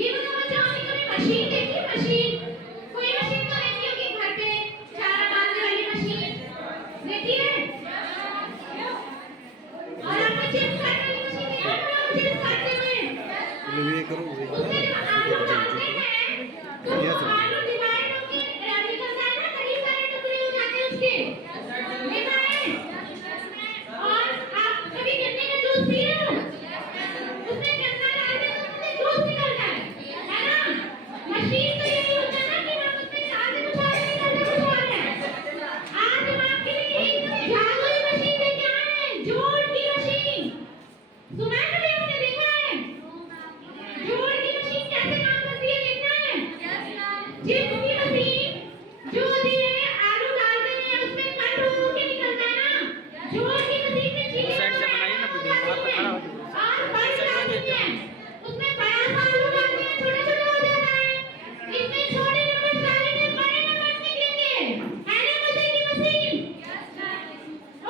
ये बताओ बच्चों, आपने कभी मशीन देखी है? मशीन, कोई मशीन तो देखी होगी घर पे, चारा डालने वाली मशीन देखी है? और आपने चिप्स काटने वाली मशीन देखी है? चिप्स काटते हुए ये करो उसमें जब आलू डालते हैं तो आलू डिवाइड होके निकलता है ना, कई सारे टुकड़े हो जाते हैं उसके, देखा है? और आप कभी गन्ने का जूस पी रहे हो, उसमें गन्ना डालते हो तो उसमें जूस निकलता है ना? मशीन तो यही होता है ना कि हम उसमें डालते कुछ और है, निकलता कुछ और है। आज हम आपके लिए एक जादुई मशीन लेके आए हैं, जोड़ की मशीन। सुना है कभी आपने, देखा है? जोड़ की मशीन कैसे काम करती है देखना है? चिप्स की मशीन जो होती है, आलू डालते हैं उसमें कट होके निकलता है ना, जोड़ की मशीन में चीजें साइड से बनाइए ना वीडियो, वहां पे खड़ा हो जाओ। और बड़ी डालती है, उसमें बड़ा सा आलू डालते हैं, छोटा छोटा हो जाता है, इसमें छोटे नंबर डालेंगे, बड़े नंबर निकलेंगे, है ना मजे की machine?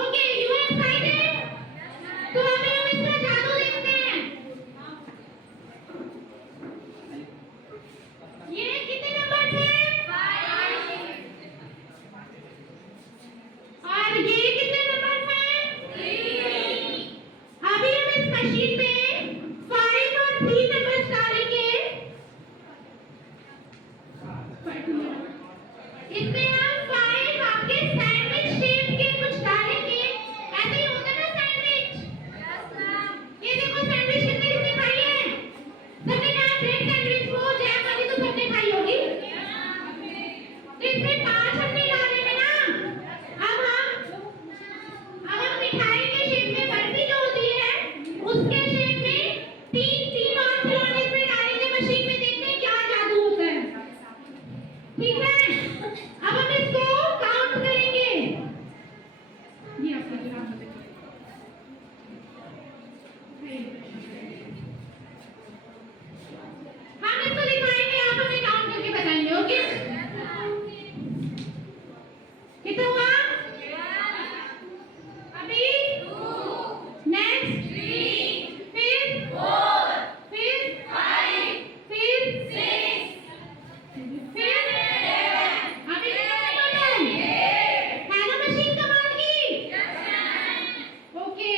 Okay, you are excited? तो अभी हम इसका जादू देखते हैं। ये कितने नंबर थे? 5। और ये कितने नंबर थे? 3। अभी हम इस मशीन में 5 और 3 नंबर डालेंगे। इसमें हम 5 आपके सैंडविच शेप के कुछ डालेंगे, ऐसे ही होता है ना सैंडविच? ये देखो सैंडविच कितने खाई है? सबने कहा ब्रेड सैंडविच को जैम वाली तो सबने खाई होगी। तो इसमें 5 हमने डाले हैं ना। अब हम मिठाई के शेप में बर्फी जो होती है उसके शेप में 3 और खिलौने इसमें डालेंगे मशीन में, देखते हैं क्या जादू होता है। ठीक है, अब हम इसको काउंट करेंगे। ये आपका जो नाम है, हम इसको दिखाएंगे, आप हमें काउंट करके बताएंगे। ओके, कितना हुआ? अभी 2, नेक्स्ट 3, फिर 4, फिर 5, फिर 6, फिर 7, अभी कितने टोटल? 8। है ना मशीन कमाल की? ओके,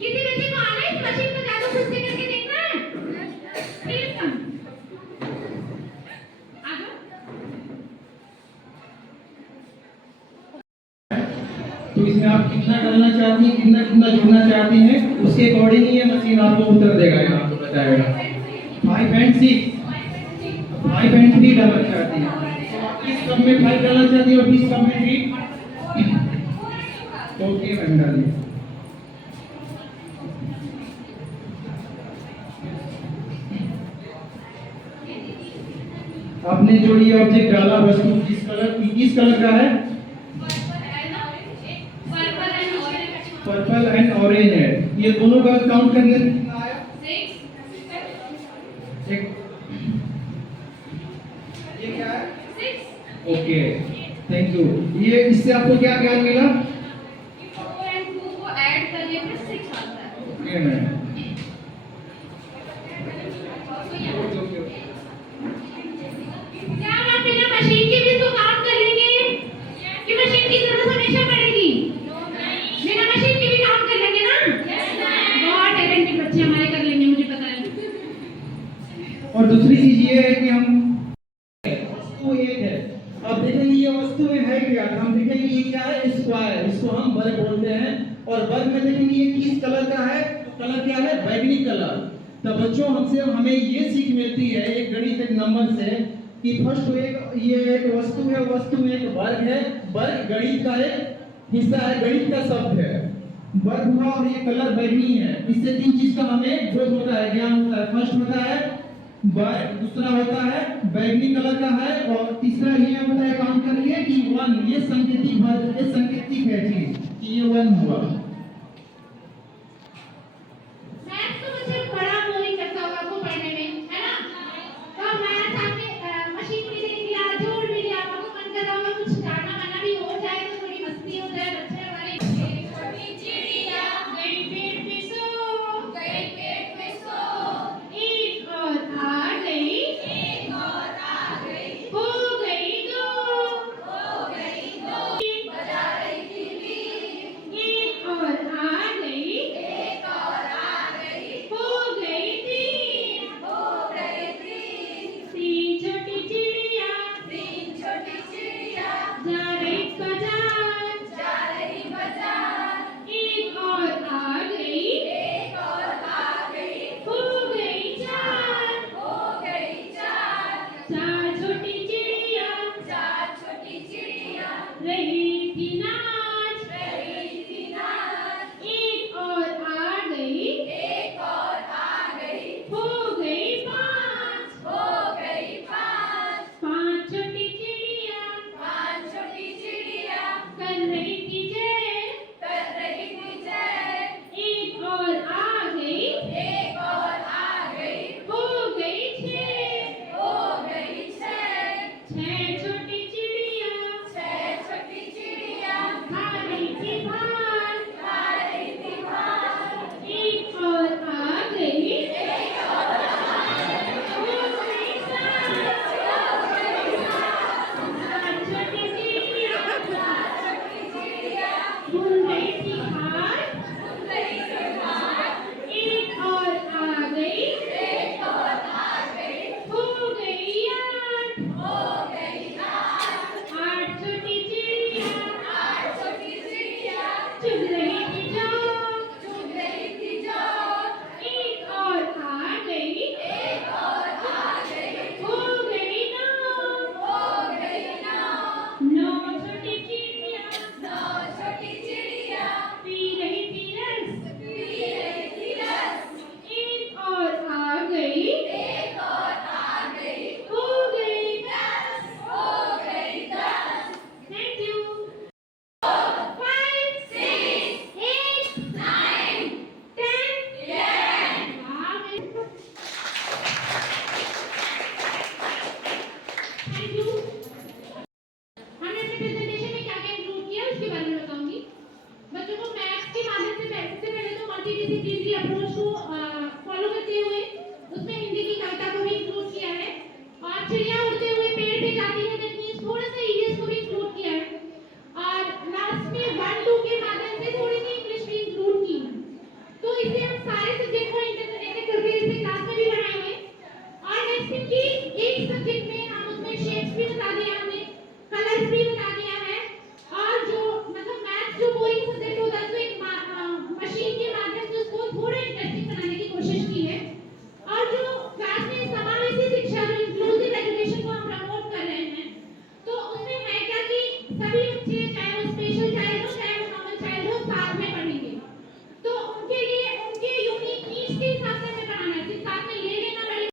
किसी बच्चे को आना है इस मशीन का जादू खुद से करके देखना है? प्लीज कम, आ जाओ। तो इसमें आप कितना डालना चाहती हैं, कितना कितना जोड़ना चाहती हैं, उसके अकॉर्डिंग ये मशीन आपको उत्तर देगा, यहाँ आपको बताएगा। 5 and 6, 5 and 3 डालना चाहती हैं, इस कप में 5 डालना चाहती है और इस कप में 3। ओके मैम, डालिए। आपने जो ये ऑब्जेक्ट डाला वस्तु किस कलर का है? पर्पल एंड ऑरेंज है। ये दोनों का काउंट करने कितना आया? 6। ये क्या है? 6। Okay, thank you. ये इससे आपको क्या ज्ञान मिला? 4 and 2 को ऐड करने पर 6 आता है। ओके मैम, क्या आप बिना मशीन के भी इसको काउंट कर लेंगे कि मशीन की जरूरत हमेशा पड़ेगी? बिना मशीन के भी काउंट कर लेंगे ना? बहुत टैलेंटेड बच्चे हमारे कर लेंगे, मुझे पता है। और दूसरी चीज ये है कि हम वस्तु एक है। अब देखेंगे ये वस्तु में है क्या, हम देखेंगे ये क्या है? स्क्वायर, इसको हम वर्ग बोलते हैं। और वर्ग में देखेंगे ये किस कलर का है? कलर क्या है? बैगनी कलर। तो बच्चों हमें ये सीख मिलती है एक गणित एक नंबर से कि फर्स्ट ये एक वस्तु है, वस्तु में एक वर्ग है, वर्ग गणित का एक हिस्सा है, गणित का शब्द है। वर्ग हुआ और ये कलर बैगनी है। इससे 3 चीज का हमें बोध होता है, ज्ञान होता है। फर्स्ट होता है वर्ग, दूसरा होता है बैगनी कलर का है, और तीसरा ये होता है, काउंट करिए कि 1, ये संकेतिक वर्ग, ये संकेतिक है चीज कि ये 1 हुआ। मैथ्स तो बच्चे बड़ा बोरिंग लगता होगा आपको पढ़ने में, है ना? तो मैथ्स आपने मशीन भी देख लिया, जोड़ भी लिया, आपको मन कर रहा होगा कुछ गाना वाना भी हो जाए तो थोड़ी मस्ती हो जाए, बच्चे हमारे छोटी चिड़िया गई पेड़ पे सो दूसरी अप्रोच को फॉलो करते हुए उसमें हिंदी की कविता को भी इंक्लूड किया है और चिड़िया उड़ते हुए पेड़ पे जाती है दैट मींस थोड़ा सा ईवीएस को भी इंक्लूड किया है और लास्ट में 1-2 के माध्यम से थोड़ी सी इंग्लिश भी इंक्लूड की है। तो इससे हम सारे सब्जेक्ट को इंटरकनेक्ट करके इसे क्लास में भी बनाएंगे और नेक्स्ट थिंग कि एक सब्जेक्ट में हम उसमें शेप्स भी बता दिया हमने, कलर्स भी बता दिया है और जो मतलब मैथ्स जो बोरिंग सब्जेक्ट होता है तो एक मशीन के माध्यम से उसको थोड़ा इंटरेस्टिंग बनाने की कोशिश की है और जो क्लास में समावेशी शिक्षा जो इंक्लूसिव एजुकेशन को हम प्रमोट कर रहे हैं तो उसमें है क्या कि सभी बच्चे चाहे वो स्पेशल चाइल्ड हो चाहे वो नॉर्मल चाइल्ड हो साथ में पढ़ेंगे तो उनके लिए उनके यूनिक नीड्स के हिसाब से